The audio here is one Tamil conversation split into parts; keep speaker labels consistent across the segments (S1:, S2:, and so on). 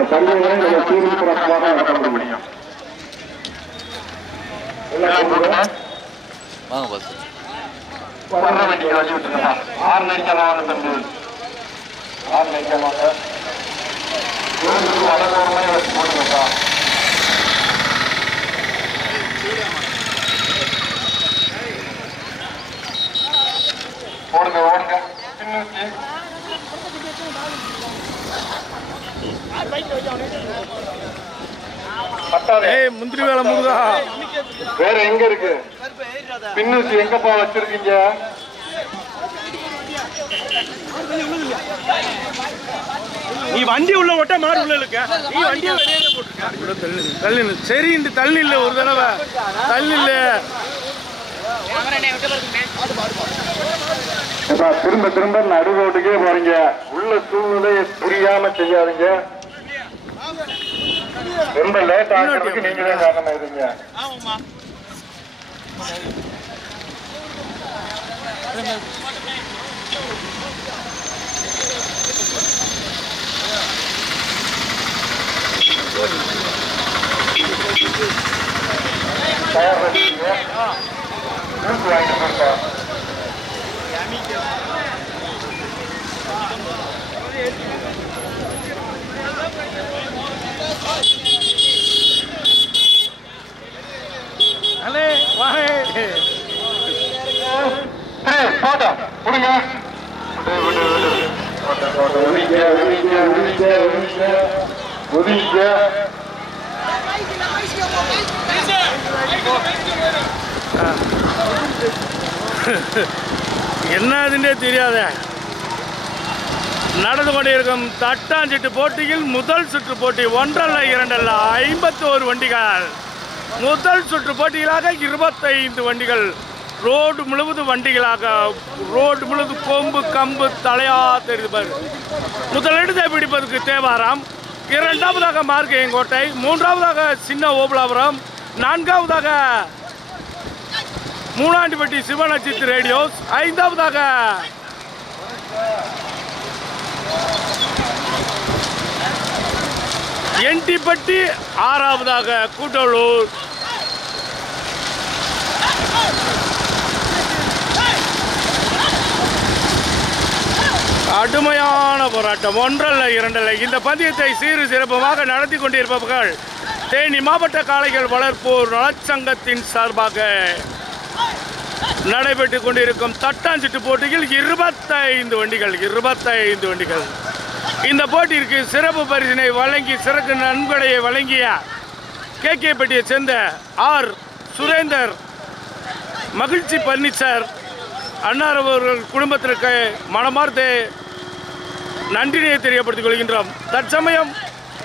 S1: இந்த பந்தயங்களை நம்ம சீரும் சிறப்பாக நடத்த முடியும்.
S2: வாங்க பாஸ்.
S1: வர்ற வண்டியை வச்சு விட்டுருங்க ஆறு நினைக்கலாம் தம்பி. ஆறு நினைக்கலாங்க அழகோரமாக வச்சு போட்டுங்கப்பா ஓடுங்க. ஓடுங்க
S3: ஏய் முந்திரி வேலை முருகா.
S1: வேற எங்க இருக்கு? பின்னூசி எங்கப்பா வச்சிருக்கீங்க?
S3: நீ வண்டி உள்ள ஓட்ட மாடு உள்ள இருக்க நீ வண்டியை வெளியே போட்டுருக்க. தள்ளு தள்ளு சரி இந்த தள்ளு இல்ல ஒரு தடவை. தள்ளு இல்ல
S1: திரும்ப திரும்ப நடு ரோட்டுக்கே போறீங்க. உள்ள சூழ்நிலையை புரியாம செய்யாதீங்க. ரொம்ப லேட் ஆகிறதுக்கு நீங்களே காரணம் இருங்க தயார் பண்ணிருக்கீங்க ஜூஸ் வாங்கிட்டு போயிருக்கா
S3: அலே வாஹே
S1: ஏய், போட்டா, விடுங்க. விடு, விடு, விடு. போட்டா, போட்டா, ஒதுங்க, ஒதுங்க, ஒதுங்க, ஒதுங்க.
S3: என்ன அதுன்னே தெரியாத. நடந்து கொண்டிருக்கும் தட்டாஞ்சிட்டு போட்டியில் முதல் சுற்று போட்டி ஒன்றல்ல இரண்டல்ல ஐம்பத்தோரு வண்டிகள். முதல் சுற்று போட்டிகளாக இருபத்தைந்து வண்டிகள். ரோடு முழுவதும் வண்டிகளாக ரோடு முழுவதும் கொம்பு கம்பு தலையா தெரியுது பாரு. முதலிடத்தை பிடிப்பதற்கு தேவாரம். இரண்டாவதாக மார்க்கையங்கோட்டை மூன்றாவதாக சின்ன ஓபலாபுரம் நான்காவதாக மூணாண்டிப்பட்டி சிவநட்சத்திர ரேடியோஸ் ஐந்தாவதாக. என்டிப்பட்டி ஆறாவதாக கூட்டலூர். கடுமையான போராட்டம் ஒன்றல்ல இரண்டல்ல. இந்த பந்தயத்தை சீறு சிறப்புமாக நடத்தி கொண்டிருப்பவர்கள் தேனி மாவட்ட காளைகள் வளர்ப்போர் நலச்சங்கத்தின் சார்பாக. நடைபெற்றுக் கொண்டிருக்கும் தட்டாஞ்சிட்டு போட்டியில் இருபத்தைந்து வண்டிகள் இருபத்தைந்து வண்டிகள். இந்த போட்டிற்கு சிறப்பு பரிசினை வழங்கி சிறப்பு நன்கொடையை வழங்கிய கே கேப்பட்டியை சேர்ந்த ஆர். சுரேந்தர் மகிழ்ச்சி பர்னிச்சர் அன்னார் அவர்கள் குடும்பத்திற்கு மனமார்ந்த நன்றினை தெரியப்படுத்திக் கொள்கின்றோம். தற்சமயம்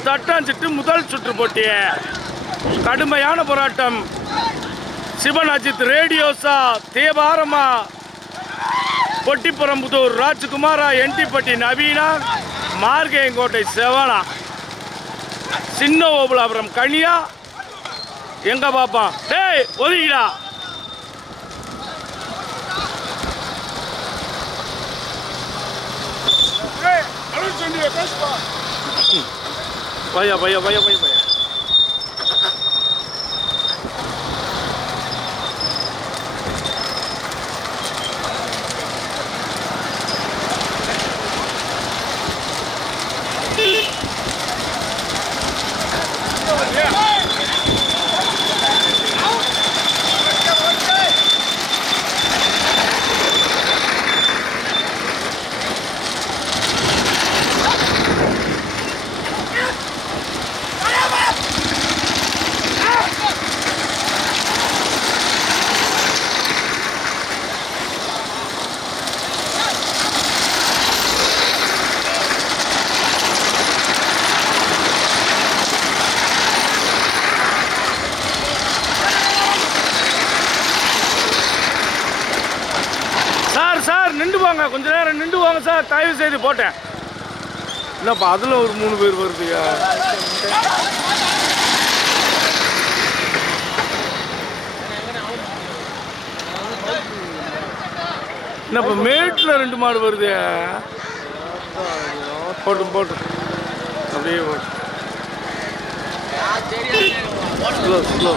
S3: தட்டாஞ்சிட்டு முதல் சுற்று போட்டிய. கடுமையான போராட்டம் சிவன் அஜித் ரேடியோசா தேவாரமா? பொட்டிப்புறம்புதூர் ராஜ்குமாரா என்டிப்பட்டி நவீனா மார்கேயங்கோட்டை செவனா. சின்ன ஓபலாபுரம் கனியா. எங்க பாப்பான் டேய் ஒதுக்கிடா பையா பையா பையா பையா பையா சார் சார் நின்று வாங்க கொஞ்ச வாங்க சார் தயவு செய்து போட்டேன். என்னப்பா அதில் ஒரு மூணு பேர் வருதுயா? என்னப்பா மேட்டில் ரெண்டு மாடு வருது? போட்டும் போட்டும். அப்படியே போட்டு ஸ்லோ ஸ்லோ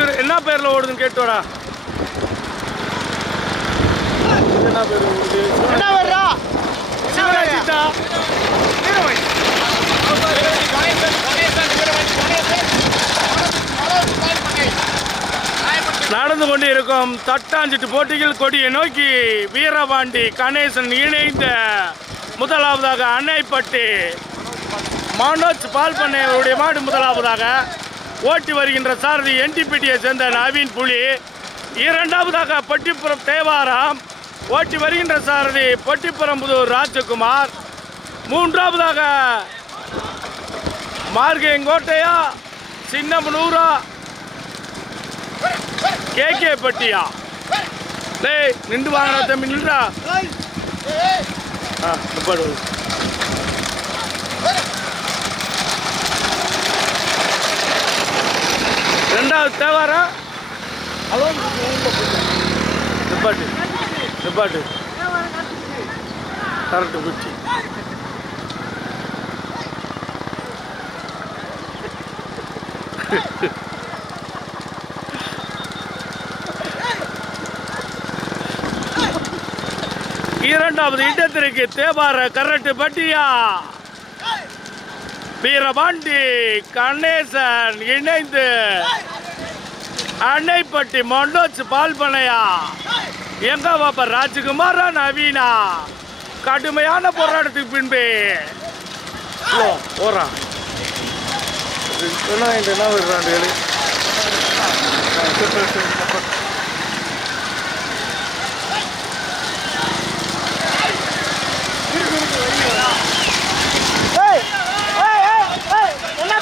S3: சுதீஷ் என்ன பேர்ல ஓடுதுன்னு கேட்டு வாடா. என்ன பேர் ஓடுது?
S4: என்ன வர்றா
S3: சிவராஜித்தா நடந்து கொண்டிருக்கும் தட்டாஞ்சிட்டு போட்டிகள் கொடியை நோக்கி வீரபாண்டி கணேசன் இணைந்த முதலாவதாக அன்னைப்பட்டி மனோஜ் பால் பண்ணையுடைய மாடு முதலாவதாக. ஓட்டி வருகின்ற சாரதி என்டிபிடியை சேர்ந்த நவீன் புலி. இரண்டாவதாக பட்டிப்புறம் தேவாரம். ஓட்டி வருகின்ற சாரதி பட்டிப்புறம்புதூர் ராஜகுமார். மூன்றாவதாக மார்கேங்கோட்டையா சின்னமனூரா கேகே பட்டியா டேய் நின்று வாங்கடா தம்பி நின்றா ஆ ரெண்டாவது தேவாரம். நிப்பாட்டு. நிப்பாட்டு. கரெக்டு குச்சி இரண்டாவது இடத்திற்கு தேவார கரட்டு பட்டியா? வீரபாண்டி கணேசன் இணைந்து அன்னைப்பட்டி மண்டோச் பால்பனையா எங்க பாப்பா ராஜ்குமாரா நவீனா கடுமையான போராட்டத்துக்கு பின்பு போறான் என்ன என்ன விடுறான்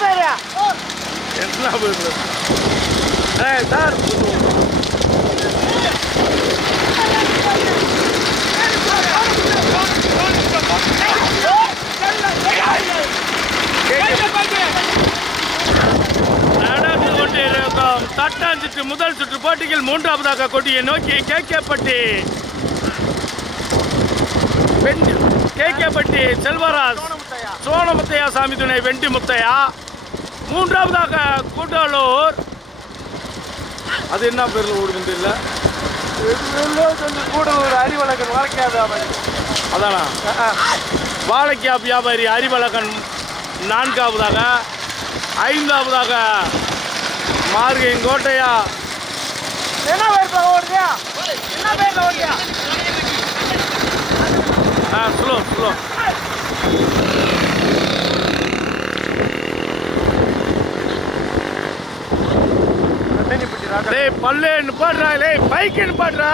S4: என்ன பேரு?
S3: என்ன ஏய் சார். கொண்டிருக்கும் தட்டாஞ்சுற்று முதல் சுற்று போட்டியில் மூன்றாவதாக கொடியை நோக்கி கேட்கப்பட்டு கேட்கப்பட்டி செல்வராஜ் சோழமுத்தையா சாமி துணை வெண்டி முத்தையா. மூன்றாவதாக கூட்டாளூர். அது என்ன பேர்ல ஓடுது இல்ல
S4: கூடலூர் அறிவழகன் வளர்க்காத
S3: அதானா? வாழைக்கா வியாபாரி அறிவழகன் நான்காவதாக ஐந்தாவதாக மார்கையின் கோட்டையா?
S4: என்ன பேர்ல ஓடுறியா? என்ன பேர்ல ஓடுறியா?
S3: ஆ ஸ்லோ ஸ்லோ டேய் பல்லு நிப்பாட்றா இல்லை பைக்கு நிப்பாட்றா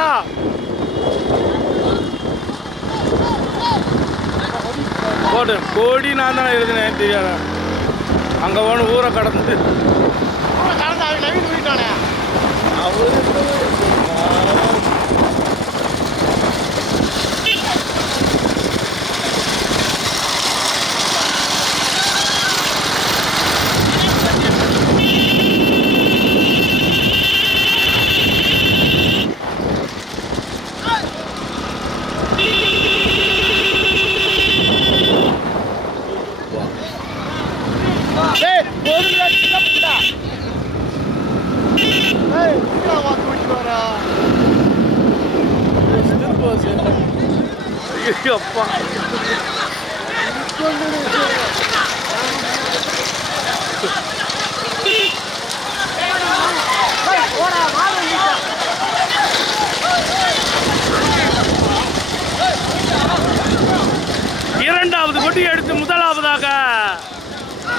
S3: போட்டு கோடி நான் தான் எழுதினேன் தெரியாத? அங்கே ஒன்று ஊரை கடந்து.
S4: ஏய் வா தூக்கிட்டு வரா
S3: அப்பா.
S4: போடா வாங்க
S3: இரண்டாவது கொடி எடுத்து முதலாவதாக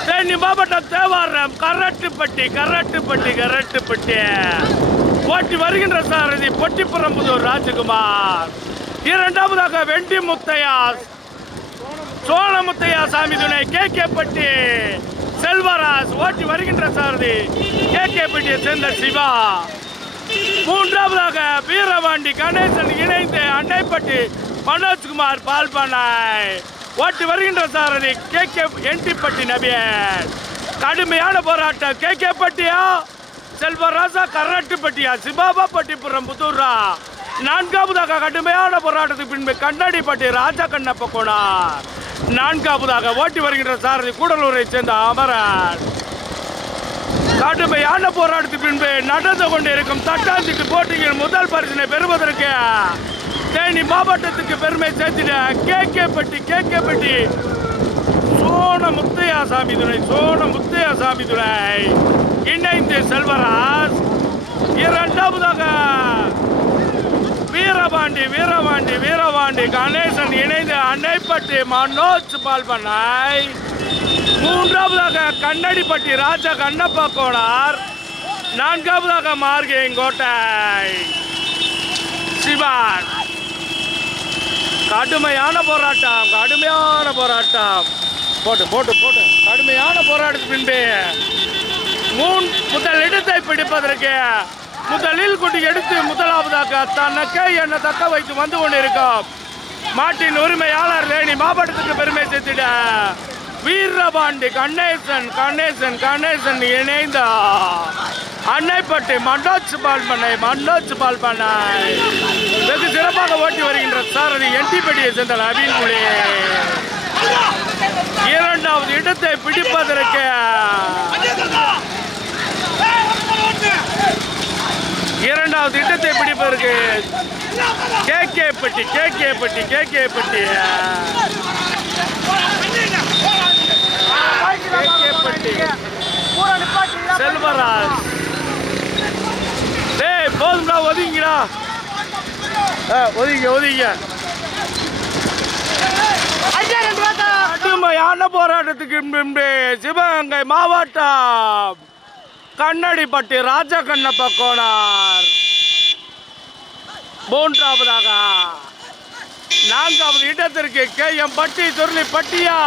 S3: தேனி மாவட்டம் தேவாரம் கரட்டுப்பட்டி கரட்டுப்பட்டி கரட்டுப்பட்டி. போட்டி வருகின்ற சாரதி பொட்டிப்புறம்புதூர் ராஜகுமார். இரண்டாவதாக வெண்டி முத்தையா சோழமுத்தையா சாமி துணை கே. கே. பட்டி செல்வராஜ். ஓட்டி வருகின்ற சாரதி கே. கே. பட்டியை சேர்ந்த சிவா. மூன்றாவதாக வீரவாண்டி கணேசன் இணைந்து அண்டைப்பட்டி மனோஜ்குமார் பால்பானாய். ஓட்டி வருகின்ற சாரணி கே கே என்டிப்பட்டி நபியன். கடுமையான போராட்டம். கே கே பட்டியா? செல்வராசா கர்நாட்டுப்பட்டியா சிபாபா பட்டிபுரம் புத்தூரா நான்காவதாக கடுமையான போராட்டத்துக்கு பின்பு கண்ணாடிப்பட்டி ராஜா கண்ணப்ப கோணார் நான்காவதாக ஓட்டி வருகின்ற சாரதி கூடலூரை சேர்ந்த அமரன். கடுமையான போராட்டத்துக்கு பின்பு நடந்து கொண்டிருக்கும் தட்டாஞ்சிக்கு போட்டியில் முதல் பரிசினை பெறுவதற்கு தேனி மாவட்டத்துக்கு பெருமை சேர்த்திட K K Patti K K Patti. Sona Muthaiah சாமி துணை சோன முத்தையா சாமி துணை. இணைந்து செல்வராஜ். இரண்டாவதாக வீரபாண்டி வீரபாண்டி வீரபாண்டி கணேசன் இணைந்து அணைப்பட்டி மனோஜ் பால்பனாய் மூன்றாவதாக கண்ணடிப்பட்டி ராஜா கண்ணப்பா கோனார் நான்காவதாக மார்கேங்கோட்டை சிவான். கடுமையான போராட்டம் கடுமையான போராட்டம். போட்டு போட்டு போட்டு. கடுமையான போராட்டத்துக்கு பின்பு மூன் முதல் இடத்தை பிடிப்பதற்கு முதலில் குட்டி எடுத்து முதலாவதாக தனக்கே என்ன தக்க வைத்து வந்து கொண்டிருக்கும் மாட்டின் உரிமையாளர் வேணி மாவட்டத்துக்கு பெருமை சேர்த்திட வீரபாண்டி கணேசன் கணேசன் கணேசன் இணைந்த. அன்னைப்பட்டி மண்டோச்சு பால் பண்ணை மண்டோச்சு பால் பண்ணை வெகு சிறப்பாக ஓட்டி வருகின்ற சாரதி என்டிபடியை சேர்ந்த நவீன் குடி இரண்டாவது இடத்தை பிடிப்பதற்கு இரண்டாவது இடத்தை பிடிப்பதற்கு K K Patti K K Patti K K Patti K Patti
S4: பூரா நிப்பாட்டி
S3: செல்வராஜ். டேய் போதும்டா ஒதுங்கிடா. ஆ ஒதுங்க ஒதுங்க.
S4: ஐயா
S3: கடுமையான போராட்டத்துக்கு பின்பு சிவகங்கை மாவட்டம் கண்ணடிப்பட்டி ராஜா கண்ணப்ப கோனார் மூன்றாவதாக நான்காவது இடத்திற்கு கே எம் பட்டி துருளி பட்டியா.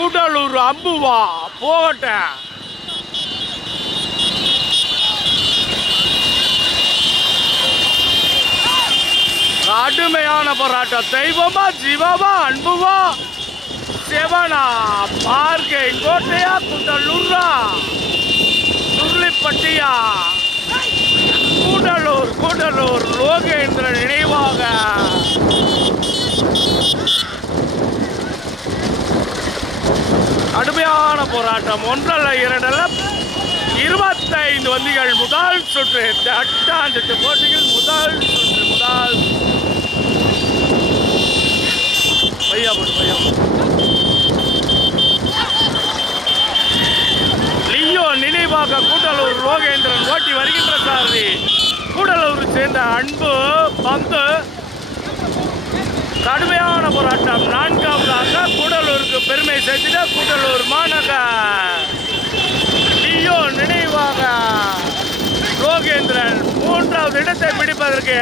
S3: கூட்டாளூர் அம்புவா போகட்டேன். கடுமையான போராட்டம் தெய்வமா ஜீவமா அன்புவா. செவனா பார்க்கை கோட்டையா கூட்டலூரா சுருளிப்பட்டியா. கூடலூர் கூடலூர் லோகேந்திரன் நினைவாக. கடுமையான போராட்டம். ஒன்றல்ல இரண்டல்ல இருபத்தைந்து வந்திகள் முதல் சுற்று. எட்டாம் சுற்று போட்டியில் முதல் சுற்று முதல் பையா போட்டு பையா லியோ நினைவாக கூடலூர் லோகேந்திரன் ஓட்டி வருகின்ற சாரதி. கூடலூர் சேர்ந்த அன்பு பந்து. கடுமையான போராட்டம். நான்காவதாக கூடலூர் பெருமை சேர்த்திட கூடலூர் மாநகர் லியோ நினைவாக லோகேந்திரன் மூன்றாவது இடத்தை பிடிப்பதற்கு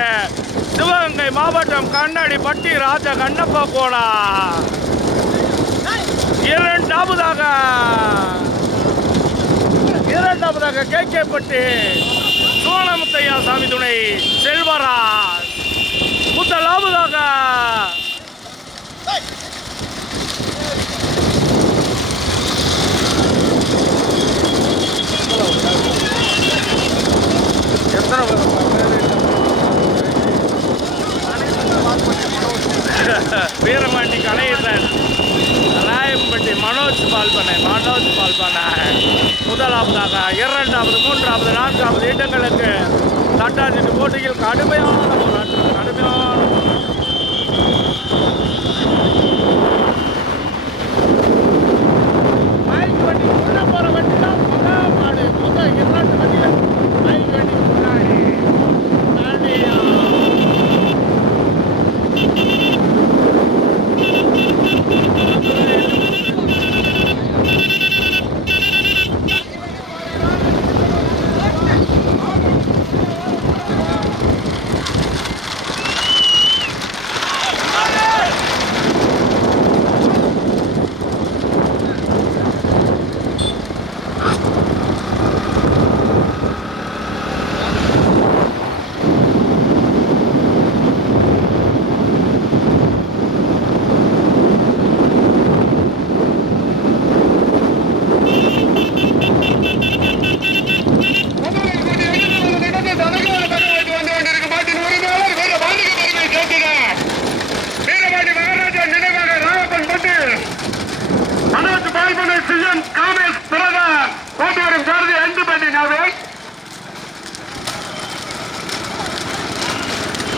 S3: சிவகங்கை மாவட்டம் கண்ணாடி பட்டி ராஜா கண்ணப்பா கோடா இரண்டாவதாக இரண்டாவதாக கே கே பட்டி சோழமுத்தையா சாமி துணை செல்வராஜ். முதலாவதாக வீரமாண்டி கணேசன் ராயம்பட்டி மனோஜ் பால் மனோஜ் பால் பண்ணை முதலாவதாக இரண்டாவது மூன்றாவது நான்காவது இடங்களுக்கு தட்டாஞ்சிட்டு போட்டியில் கடுமையான போராட்டம் கடுமையான போராட்டம் பைக் வண்டி உள்ள போற வண்டி தான் முதல் மாடு முதல் இரண்டு வண்டியில பைக் வண்டி முன்னாடி தாண்டியா.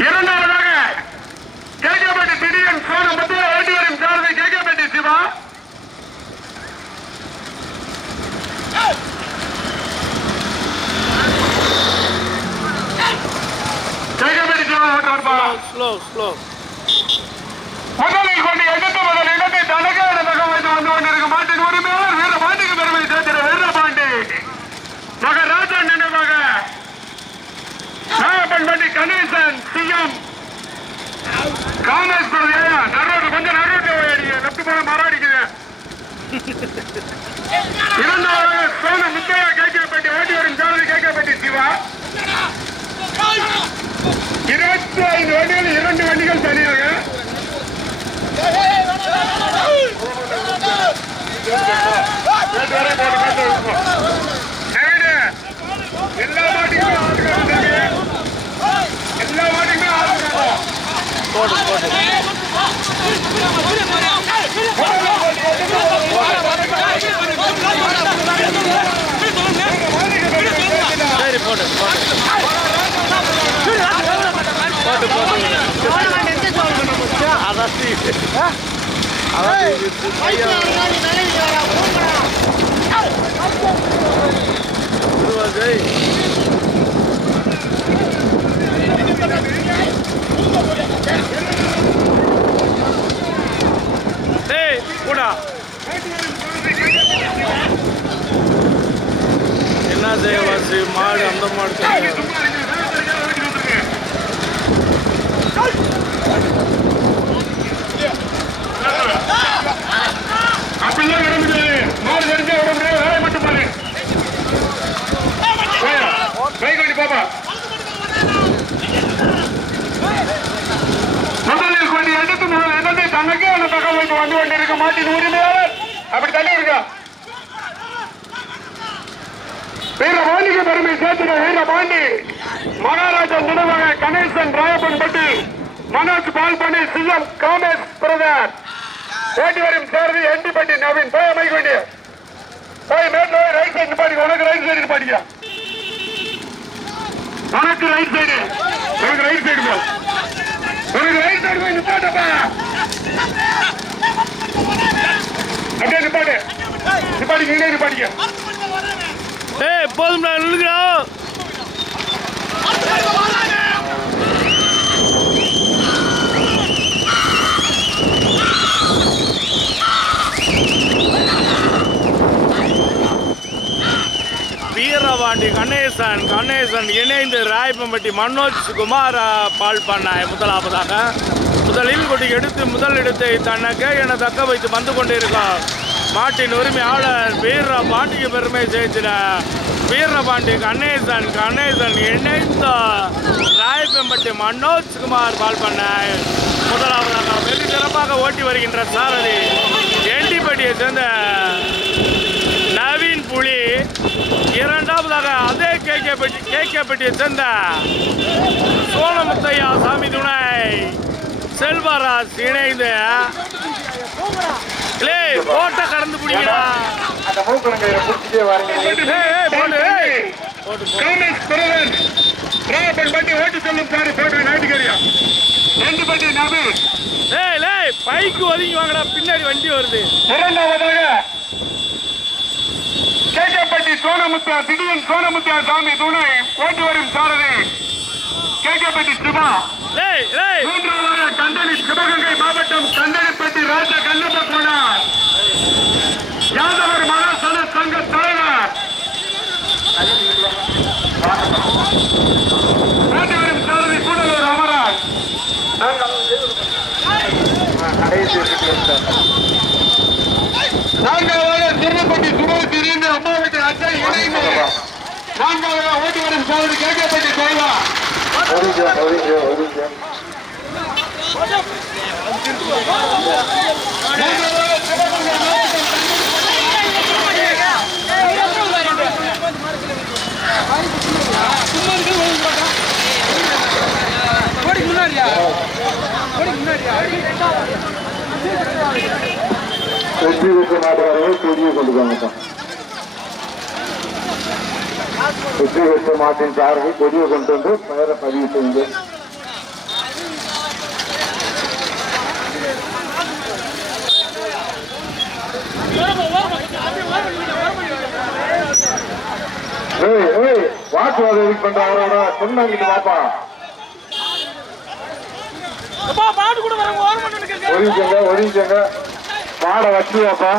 S5: இரண்டாவதாக கேகப்பட்டி திடீர் சோனம் மத்திய ஓட்டி வரும் சாரதி கேகப்பட்டி சிவா கேகப்பட்டி சிவா ஓட்டுவார்ப்பா
S3: ஸ்லோ ஸ்லோ
S5: முதலில் கொண்டு எடுத்து முதல் இடத்தை தனக்கான தகம் வைத்து வந்து கொண்டிருக்கும் மாட்டின் உரிமையாளர் வீர பாண்டிக்கு பெருமை வீர பாண்டி. மகன் ராஜா நினைவாக நாகப்பன்பட்டி கணேசன் சிஎம் காமேஸ்வரர் ஏயா நரோடு கொஞ்சம் நரோட்டு அடிக்க லெப்ட் போல மரம் அடிக்குது இரண்டாவது சோன முத்தையா கேட்கப்பட்டி ஓட்டி வரும் சாரதி கேட்கப்பட்டி சிவா. இருபத்தி ஐந்து வண்டிகள் இரண்டு வண்டிகள் தனியாக. நேற்று எல்லா மாட்டுக்குமே ஆளுங்க வந்தாங்க. எல்லா மாட்டுக்குமே போட்டு போட்டு
S3: போடு போடு சரி போடு போடு போட்டு போட்டு அதாச்சி திருவாஜை டேய் கூடா என்ன செய்யவாசி மாடு அந்த மாடு
S5: தள்ளிருங்க வீரபாண்டிக்கு பெருமை சேர்த்துட வீரபாண்டி மகாராஜா நினைவாக கணேசன் ராயப்பன்பட்டி மனோஜ் பால்பண்ணி சிஎம் காமேஷ் பிரதர். ஓட்டி வரும் சேர்ந்து எண்டி பண்டி நவீன். போய் அமைக்க வேண்டிய போய் மேட்ல ரைட் சைடு பாடி உனக்கு ரைட் சைடு பாடிக்க உனக்கு ரைட் சைடு உனக்கு ரைட் சைடு போ உனக்கு ரைட் சைடு போய் நிப்பாட்டப்பா. அப்படியே நிப்பாட்டு. நிப்பாடிக்க இங்கே நிப்பாடிக்க
S3: ஏய் நான் நில்லுங்கடா. வீரபாண்டி கணேசன் கணேசன் இணைந்து ராயப்பம்பட்டி மனோஜ் குமார் பால் பண்ணாய் முதலாவதாக. முதலில் கொண்டு எடுத்து முதல் இடத்தை தனக்கு என தக்க வைத்து வந்து கொண்டிருக்கார். மாட்டின் உரிமையாளர் வீர பாண்டிக்கு பெருமை சேர்த்திட வீரபாண்டி கணேசன் கணேசன் இணைந்த ராயப்பம்பட்டி மனோஜ் குமார் பால் பண்ண முதலாவதாக வெகு சிறப்பாக ஓட்டி வருகின்ற சாரதி எண்டிப்பட்டியை சேர்ந்த நவீன் புலி. இரண்டாவதாக அதே கேகே பெட்டி சேர்ந்த சோழமுத்தையா சாமி துணை. செல்வராஜ் இணைந்து. லே போட்ட கடந்து பிடிக்கடா
S5: அந்த மூக்கணங்கையில பிடிச்சிட்டே வரீங்க. ஓட்டு செல்லும் சாரி போட்டு நாட்டுக்கறியா ரெண்டு பட்டி நபீர்
S3: ஏய் லே பைக்கு ஒதுங்கி வாங்கடா பின்னாடி வண்டி வருது.
S5: இரண்டாவதாக கேகப்பட்டி சோனமுத்தா திடீர் சோனமுத்தா சாமி துணை ஓட்டு வரும் சாரதி. கேகப்பட்டி சிவா. மூன்றாவதாக கந்தளி சிவகங்கை மாவட்டம் கந்தளிப்பட்டி ராஜா கண்ணப்ப கோனார் யாதவர் மகாசன சங்க தலைவர். ஓட்டு வரும் சாரதி கூடலூர் அமராஜ் அம்மா வீட்டு அச்சை இணைந்து. நான்காவதாக ஓட்டு வரும் சாரதி கேட்கப்பட்டி கோயிலா
S4: கோடிக்கு முன்னாடியா கோடிக்கு
S5: வெற்றி பெற்ற மாட்டுக்காரர்கள் கொடியை கொண்டு வாங்கப்பா வெற்றி பெற்ற மாட்டின் சார்பை கொடியை கொண்டு வந்து பெயரை பதிவு ஏய் வாக்குவாதம் இது பண்ற அவரோட சொன்னாங்கிட்டு பாப்பா ஒதுங்கிக்கங்க ஒதுங்கிக்கங்க மாடை வச்சு வாப்பா.